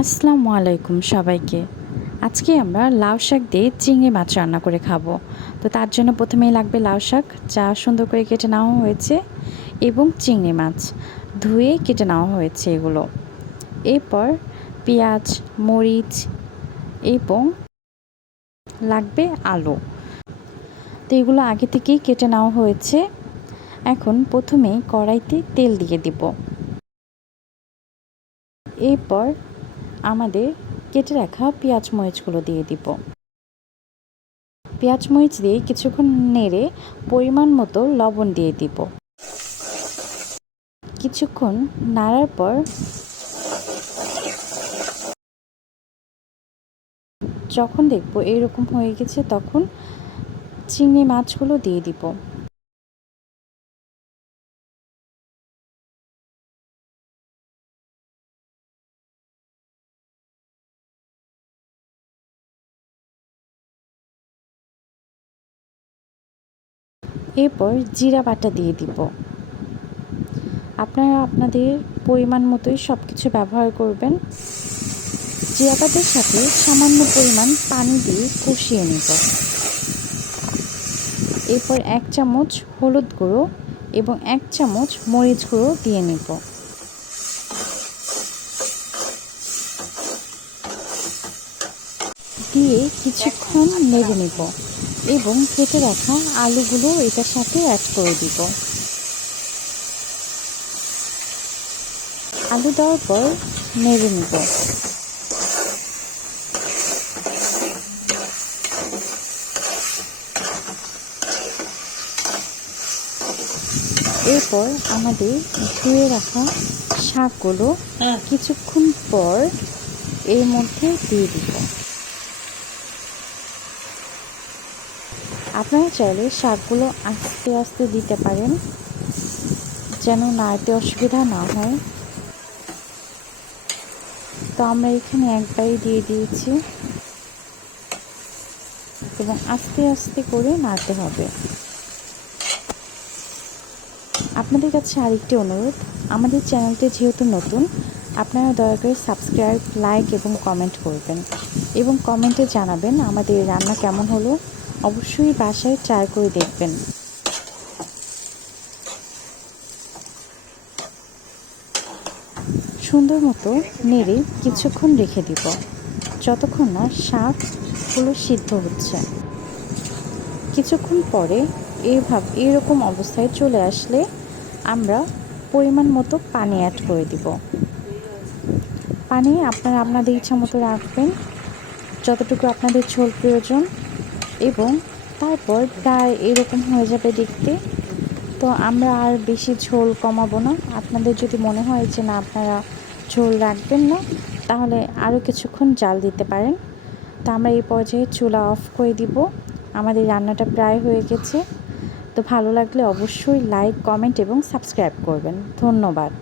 আসসালামু আলাইকুম সবাইকে। আজকে আমরা লাউ শাক দিয়ে চিংড়ি মাছ রান্না করে খাবো। তো তার জন্য প্রথমেই লাগবে লাউ শাক, যা সুন্দর করে কেটে নেওয়া হয়েছে, এবং চিংড়ি মাছ ধুয়ে কেটে নেওয়া হয়েছে এগুলো। এরপর পেঁয়াজ, মরিচ এবং লাগবে আলু। তো এগুলো আগে থেকেই কেটে নেওয়া হয়েছে। এখন প্রথমেই কড়াইতে তেল দিয়ে দিব। এরপর আমাদের কেটে রাখা পেঁয়াজ মরিচগুলো দিয়ে দিব। পেঁয়াজ মরিচ দিয়ে কিছুক্ষণ নেড়ে পরিমাণ মতো লবণ দিয়ে দিব। কিছুক্ষণ নাড়ার পর যখন দেখব এরকম হয়ে গেছে, তখন চিংড়ি মাছগুলো দিয়ে দিব। এরপর জিরা বাটা দিয়ে দিব। আপনারা আপনাদের পরিমাণ মতোই সব কিছু ব্যবহার করবেন। জিরা বাটার সাথে সামান্য পরিমাণ পানি দিয়ে কষিয়ে নেব। এরপর 1 চামচ হলুদ গুঁড়ো এবং 1 চামচ মরিচ গুঁড়ো দিয়ে নেব। দিয়ে কিছুক্ষণ নেড়ে নেব এবং কেটে রাখা আলুগুলো এটার সাথে অ্যাড করে দিব। আলু দেওয়ার পর নেড়ে নেব। এরপর আমাদের ধুয়ে রাখা শাকগুলো কিছুক্ষণ পর এর মধ্যে দিয়ে দিব। আপনারা চাইলে শাকগুলো আস্তে আস্তে দিতে পারেন, যেন নাড়তে অসুবিধা না হয়। তো আমরা এখানে একবারই দিয়ে দিয়েছি এবং আস্তে আস্তে করে নাড়তে হবে। আপনাদের কাছে আরেকটি অনুরোধ, আমাদের চ্যানেলটি যেহেতু নতুন, আপনারা দয়া করে সাবস্ক্রাইব, লাইক এবং কমেন্ট করবেন এবং কমেন্টে জানাবেন আমাদের রান্না কেমন হলো। অবশ্যই বাসায় ট্রাই করে দেখবেন। সুন্দর মতো নেড়ে কিছুক্ষণ রেখে দিব, যতক্ষণ না শাকগুলো সিদ্ধ হচ্ছে। কিছুক্ষণ পরে এরকম অবস্থায় চলে আসলে আমরা পরিমাণ মতো পানি অ্যাড করে দিব। পানি আপনারা আপনাদের ইচ্ছা মতো রাখবেন, যতটুকু আপনাদের ঝোল প্রয়োজন। এবং তারপর প্রায় এরকম হয়ে যাবে দেখতে। তো আমরা আর বেশি ঝোল কমাবো না। আপনাদের যদি মনে হয় যে না আপনারা ঝোল রাখবেন না, তাহলে আরও কিছুক্ষণ জাল দিতে পারেন। তো আমরা এই পর্যায়ে চুলা অফ করে দিব। আমাদের রান্নাটা প্রায় হয়ে গেছে। তো ভালো লাগলে অবশ্যই লাইক, কমেন্ট এবং সাবস্ক্রাইব করবেন। ধন্যবাদ।